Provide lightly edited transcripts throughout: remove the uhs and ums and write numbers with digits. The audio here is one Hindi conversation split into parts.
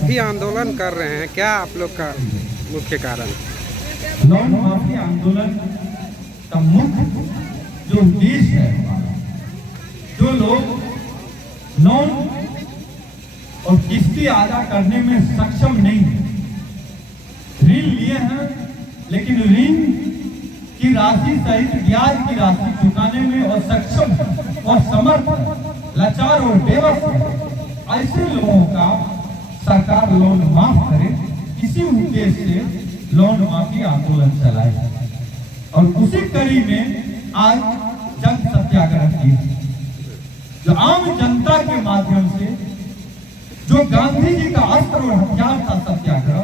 माफी आंदोलन कर रहे हैं, क्या आप लोग का मुख्य कारण? लोन माफी आंदोलन का मुख्य जो उद्देश्य है हमारा, जो लोग लोन और किस्ती अदा करने में सक्षम नहीं है, ऋण लिए हैं लेकिन ऋण की राशि सहित ब्याज की राशि चुकाने में असक्षम और समर्थ, लाचार और बेबस है, ऐसे लोगों का सरकार लोन माफ करे, इसी उद्देश्य से लोन माफी आंदोलन चलाए और उसी कड़ी में आज जन सत्याग्रह किया, जो आम जनता के माध्यम से जो गांधी जी का अस्त्र और हथियार था सत्याग्रह,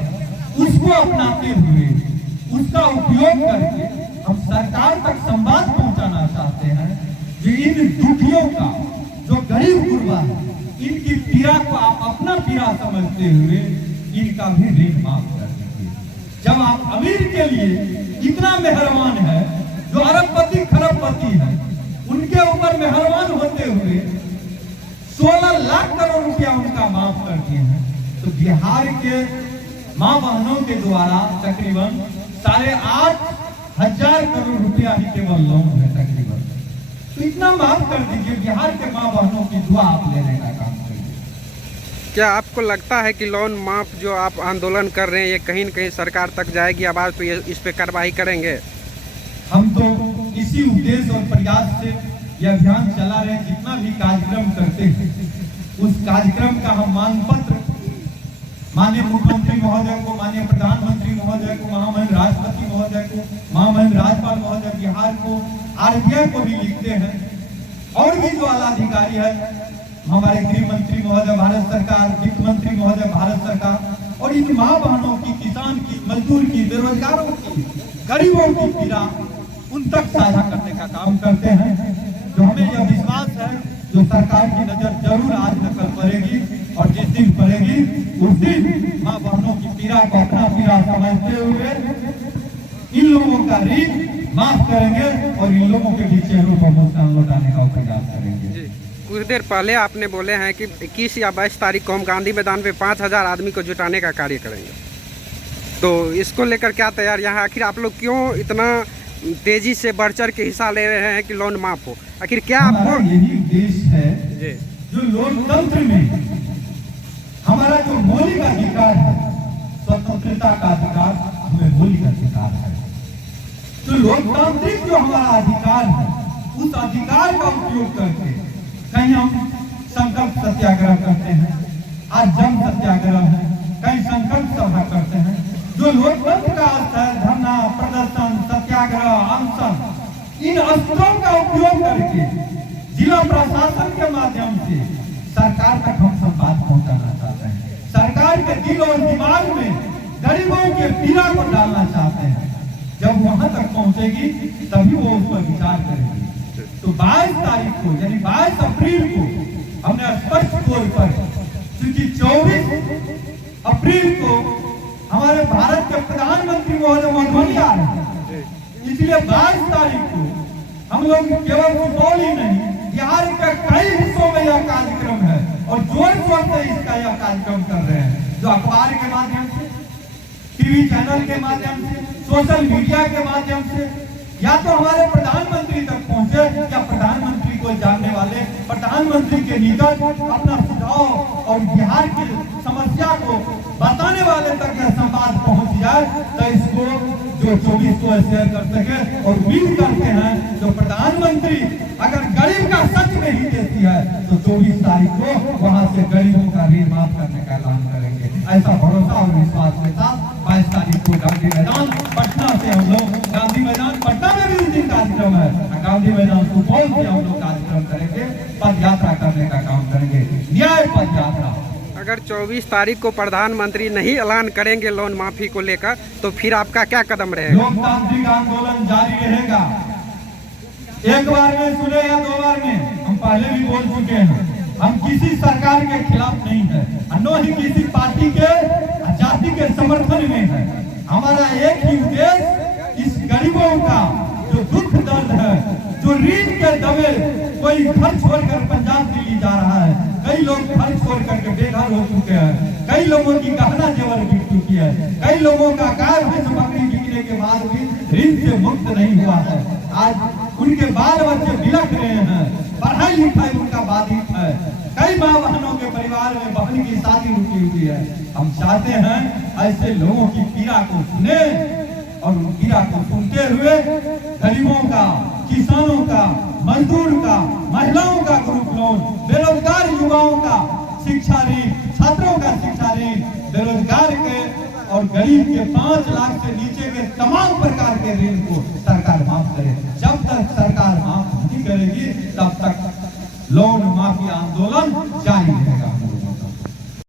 उसको अपनाते हुए उसका उपयोग करके हम सरकार तक संवाद पहुंचाना चाहते हैं कि इन दुखियों का, जो गरीब गुरबा है, इनकी पीड़ा को आप अपना पीड़ा समझते हुए इनका भी ऋण माफ कर दीजिए। जब आप अमीर के लिए इतना मेहरबान है, जो अरबपति खरबपति है, उनके ऊपर मेहरबान होते हुए 16 लाख करोड़ रुपया उनका माफ कर दिए हैं, तो बिहार के मां बहनों के द्वारा तकरीबन 8,500 करोड़ रुपया ही केवल लोन है तकरीबन, तो इतना माफ कर दीजिए। बिहार के मां बहनों की दुआ आप लेने का काम करिए। क्या आपको लगता है कि लोन माफ जो आप आंदोलन कर रहे हैं ये कहीं न कहीं सरकार तक जाएगी आवाज, तो ये इस पे कार्रवाई करेंगे? हम तो इसी उद्देश्य और प्रयास से यह अभियान चला रहे हैं। जितना भी कार्यक्रम करते हैं उस कार्यक्रम का हम मांग पत्र माननीय मुख्यमंत्री महोदय को, माननीय प्रधानमंत्री महोदय को, महामहिम राष्ट्रपति महोदय को, महामहिम राज्यपाल महोदय बिहार को, आरबीआई को भी लिखते हैं, और भी जो आला अधिकारी है, हमारे गृह मंत्री महोदय भारत सरकार, वित्त मंत्री महोदय भारत सरकार, और इन माँ बहनों की, किसान की, मजदूर की, बेरोजगारों की, गरीबों की पीड़ा उन तक साझा करने का काम करते हैं। जो हमें यह विश्वास है जो सरकार की नजर जरूर आज नकल पड़ेगी, और जिस दिन पड़ेगी उस दिन माँ बहनों की पीड़ा को अपना पीड़ा समझते हुए इन लोगों का ऋण माफ करेंगे और इन लोगों के भी चेहरों पर मुस्कान लौटाने का प्रयास करेंगे। कुछ देर पहले आपने बोले हैं कि 21 या 22 तारीख को हम गांधी मैदान पे 5,000 आदमी को जुटाने का कार्य करेंगे, तो इसको लेकर क्या तैयार यहाँ? आखिर आप लोग क्यों इतना तेजी से बढ़ चढ़ के हिस्सा ले रहे हैं कि लोन माफ हो? आखिर क्या आपको यही उद्देश्य है जो लोकतंत्र में हमारा जो मौलिक अधिकार है, स्वतंत्रता का अधिकार हमें मौलिक अधिकार है, तो लोकतांत्रिक जो हमारा अधिकार है उस अधिकार का उपयोग करके कहीं हम संकल्प सत्याग्रह करते हैं, आज जन सत्याग्रह है, कहीं संकल्प सभा करते हैं। जो लोकतंत्र का अर्थ है धरना, प्रदर्शन, सत्याग्रह, अनशन, इन अस्त्रों का उपयोग करके जिला प्रशासन के माध्यम से सरकार तक हम संवाद पहुंचाना चाहते हैं। सरकार के दिल और दिमाग में गरीबों के पीड़ा को डालना चाहते हैं। जब वहां तक पहुंचेगी तभी वो उस पर विचार करेगी। तो 22 तारीख को यानी 22 अप्रैल को हमने स्पष्ट तौर पर, क्योंकि 24 अप्रैल को हमारे भारत के प्रधानमंत्री महोदय मधुबनी आ रहे हैं, इसलिए 22 तारीख को हम लोग केवल सुपौल ही नहीं, बिहार के कई हिस्सों में यह कार्यक्रम है और जोर शोर से इसका यह कार्यक्रम कर रहे हैं। जो अखबार के माध्यम से, टीवी चैनल के माध्यम से, सोशल मीडिया के माध्यम से, या तो हमारे प्रधानमंत्री तक पहुंचे या प्रधानमंत्री को जानने वाले प्रधानमंत्री के निकट अपना सुझाव और बिहार की समस्या को बताने वाले तक यह संवाद पहुंच जाए, तो इसको जो 24 को शेयर कर सके। और उम्मीद करते हैं जो प्रधानमंत्री अगर गरीब का सच में ही देती है तो 24 तारीख को वहां से गरीबों का ऋण माफ करने का ऐलान करेंगे। ऐसा भरोसा और विश्वास के साथ 22 तारीख को गांधी मैदान पटना से हम लोग, गांधी मैदान पटना में भी उस दिन कार्यक्रम है, गांधी मैदान सुपौल से हम लोग कार्यक्रम करेंगे, पद यात्रा करने का काम करेंगे, न्याय पद यात्रा। अगर 24 तारीख को प्रधानमंत्री नहीं ऐलान करेंगे लोन माफी को लेकर, तो फिर आपका क्या कदम रहेगा? लोकतांत्रिक आंदोलन जारी रहेगा। एक बार में सुने या 2 बार में, हम पहले भी बोल चुके हैं, हम किसी सरकार के खिलाफ नहीं है, न ही किसी पार्टी के जाति के समर्थन में है। हमारा एक ही उद्देश्य इस गरीबों का जो दुख दर्द है, जो ऋण के दबे कोई घर छोड़कर पंजाब दिल्ली जा रहा है, कई लोग घर छोड़ करके बेघर हो चुके हैं, कई लोगों की गहना जेवर बिक चुकी है, कई लोगों का गाय भैंस बकरी बिकने के बाद भी ऋण से मुक्त नहीं हुआ है। आज उनके बाल बच्चे बिलख रहे हैं, पढ़ाई लिखाई उनका बाधित है, कई माँ बहनों के परिवार में बहन की शादी रुकी हुई है। हम चाहते हैं ऐसे लोगों की पीड़ा को सुने और उन पीड़ा को सुनते हुए गरीबों का, किसानों का, मजदूर का, महिलाओं का ग्रुप लोन, बेरोजगार युवाओं का शिक्षा ऋण, छात्रों का शिक्षा ऋण, बेरोजगार के और गरीब के 5 लाख से नीचे के तमाम प्रकार के ऋण को सरकार माफ करे। जब तक सरकार माफ नहीं करेगी तब तक लोन माफी आंदोलन जारी रहेगा।